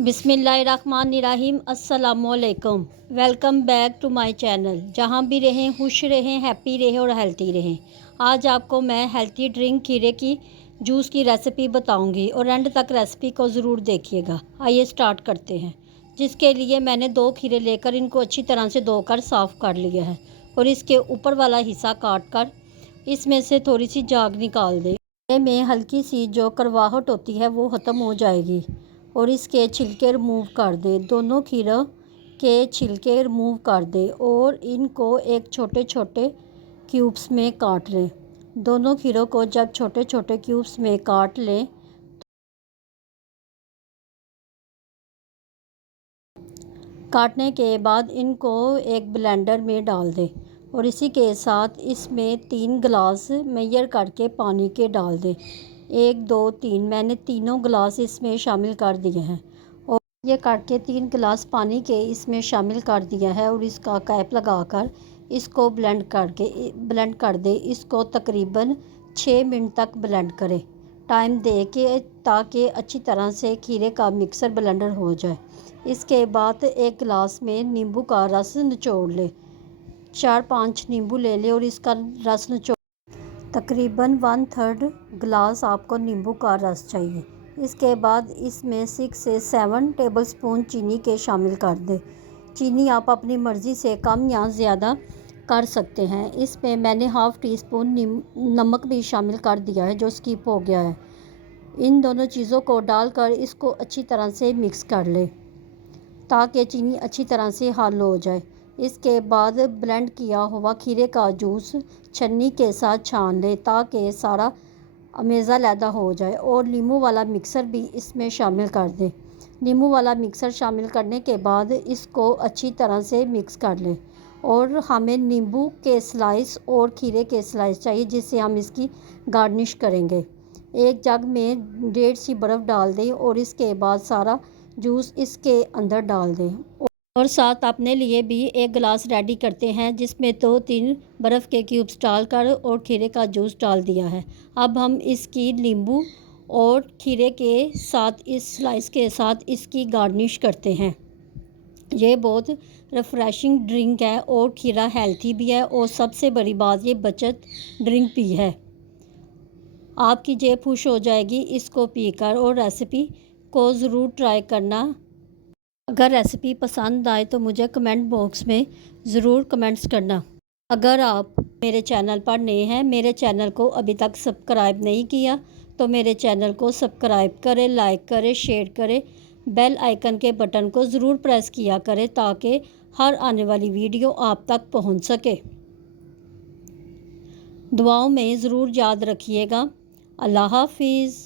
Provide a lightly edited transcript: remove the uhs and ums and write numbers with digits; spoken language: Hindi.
बिस्मिल्लाहिर्रहमानिर्रहीम अस्सलामुअलैकुम। Welcome back to my channel. जहाँ भी रहें खुश रहें, हैप्पी रहें और हेल्थी रहें। आज आपको मैं हेल्थी ड्रिंक खीरे की जूस की रेसिपी बताऊंगी और एंड तक रेसिपी को ज़रूर देखिएगा। आइए स्टार्ट करते हैं। जिसके लिए मैंने 2 खीरे लेकर इनको अच्छी तरह से धोकर साफ़ कर लिया है और इसके ऊपर वाला हिस्सा काट कर इसमें से थोड़ी सी झाग निकाल दें। में हल्की सी जो करवाहट होती है वो ख़त्म हो जाएगी और इसके छिलके रिमूव कर दें। दोनों खीरों के छिलके रिमूव कर दें और इनको एक छोटे छोटे क्यूब्स में काट लें। दोनों खीरों को जब छोटे छोटे क्यूब्स में काट लें काटने के बाद इनको एक ब्लेंडर में डाल दें और इसी के साथ इसमें 3 गिलास मेजर करके पानी के डाल दें। 1 2 3 मैंने तीनों गिलास इसमें शामिल कर दिए हैं और ये करके 3 गिलास पानी के इसमें शामिल कर दिया है और इसका कैप लगाकर इसको ब्लेंड कर दें। इसको तकरीबन 6 मिनट तक ब्लेंड करें। टाइम दे के ताकि अच्छी तरह से खीरे का मिक्सर ब्लेंडर हो जाए। इसके बाद एक गिलास में नींबू का रस निचोड़ ले। 4-5 नींबू ले ले और इसका रस निचोड़ तकरीबन 1/3 गिलास आपको नींबू का रस चाहिए। इसके बाद इसमें 6 से 7 टेबलस्पून चीनी के शामिल कर दें। चीनी आप अपनी मर्ज़ी से कम या ज़्यादा कर सकते हैं। इसमें मैंने हाफ़ टी स्पून नमक भी शामिल कर दिया है जो स्किप हो गया है। इन दोनों चीज़ों को डालकर इसको अच्छी तरह से मिक्स कर लें ताकि चीनी अच्छी तरह से हल हो जाए। इसके बाद ब्लेंड किया हुआ खीरे का जूस छन्नी के साथ छान लें ताकि सारा अमेज़ा लैदा हो जाए और नींबू वाला मिक्सर भी इसमें शामिल कर दें। नींबू वाला मिक्सर शामिल करने के बाद इसको अच्छी तरह से मिक्स कर लें और हमें नींबू के स्लाइस और खीरे के स्लाइस चाहिए जिससे हम इसकी गार्निश करेंगे। एक जग में 1.5 सी बर्फ़ डाल दें और इसके बाद सारा जूस इसके अंदर डाल दें और साथ अपने लिए भी एक गिलास रेडी करते हैं जिसमें 2-3 बर्फ़ के क्यूब्स डालकर और खीरे का जूस डाल दिया है। अब हम इसकी नींबू और खीरे के साथ इस स्लाइस के साथ इसकी गार्निश करते हैं। ये बहुत रिफ़्रेशिंग ड्रिंक है और खीरा हेल्थी भी है और सबसे बड़ी बात ये बचत ड्रिंक भी है। आपकी जेब खुश हो जाएगी इसको पीकर और रेसिपी को ज़रूर ट्राई करना। अगर रेसिपी पसंद आए तो मुझे कमेंट बॉक्स में ज़रूर कमेंट्स करना। अगर आप मेरे चैनल पर नए हैं, मेरे चैनल को अभी तक सब्सक्राइब नहीं किया तो मेरे चैनल को सब्सक्राइब करें, लाइक करें, शेयर करें, बेल आइकन के बटन को ज़रूर प्रेस किया करें ताकि हर आने वाली वीडियो आप तक पहुंच सके। दुआओं में ज़रूर याद रखिएगा। अल्लाह हाफिज़।